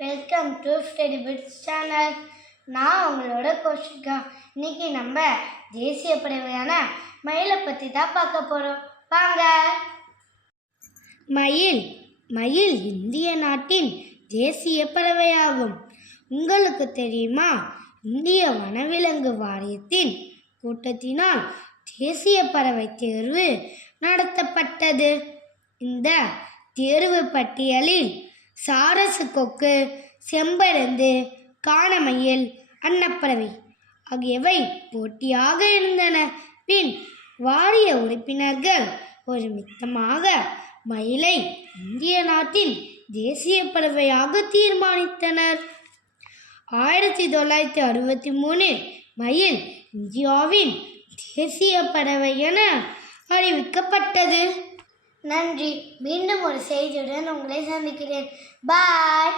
Welcome to study bits channel. நான் உங்களோட கோஷிகா. இன்னைக்கு நம்ம தேசிய பறவையான மயிலை பற்றி தான் பார்க்க போகிறோம். வாங்க. மயில் மயில் இந்திய நாட்டின் தேசிய பறவையாகும். உங்களுக்கு தெரியுமா, இந்திய வனவிலங்கு வாரியத்தின் கூட்டத்தினால் தேசிய பறவை தேர்வு நடத்தப்பட்டது. இந்த தேர்வு பட்டியலில் சாரசு கொக்கு, செம்பருந்து, கானமயில், அன்னப்பறவை ஆகியவை போட்டியாக இருந்தன. பின் வாரிய உறுப்பினர்கள் ஒருமித்தமாக மயிலை இந்திய நாட்டின் தேசிய பறவையாக தீர்மானித்தனர். 1963 மயில் இந்தியாவின் தேசிய பறவை என அறிவிக்கப்பட்டது. நன்றி. மீண்டும் ஒரு செய்தியுடன் உங்களை சந்திக்கிறேன். பாய்.